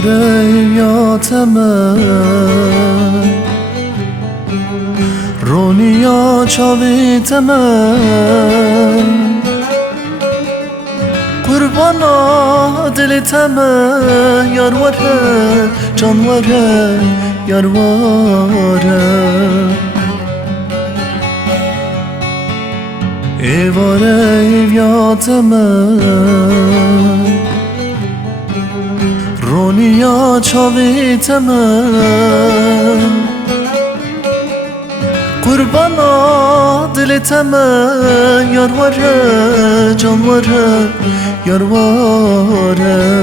Evare yateme Roniya çaviteme Kurbana diliteme Yar vare, can vare, yar vare Evare yateme Roniya çaviteme Kurbana diliteme Yar vare, can vare, yar vare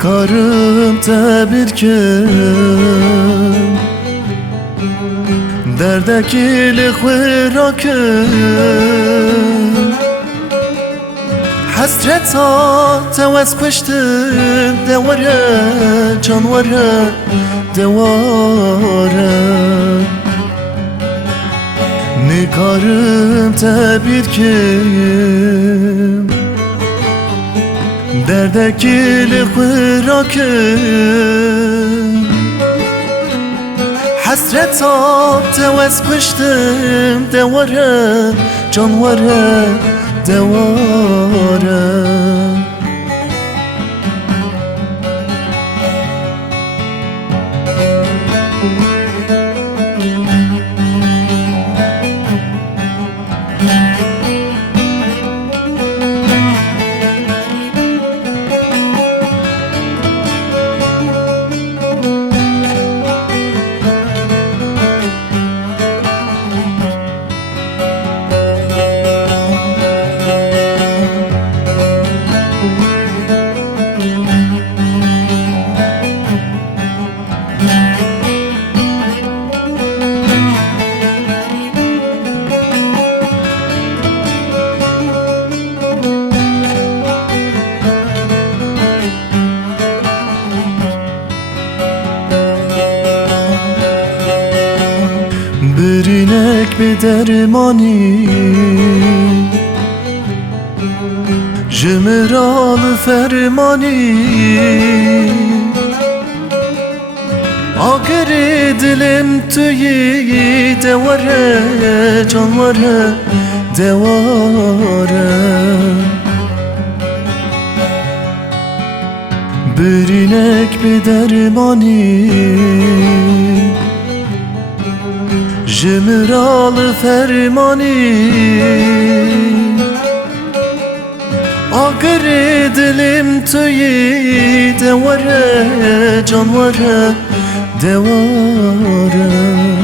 Nıkarım tebirkim Derdekili xwirakim Hasreta tevez kuştum Devare, can vare, devare Nıkarım tebirkim Derdekili xwirakim Hasreta tevez kuştum Devare, can vare, devare Birinek bir dermani Jimiralı fermani Agri dilim tüyi Devare, can vare, devare Birinek bir dermani Jimiralı fermani Agri dilim tüyi Devare, can vare, devare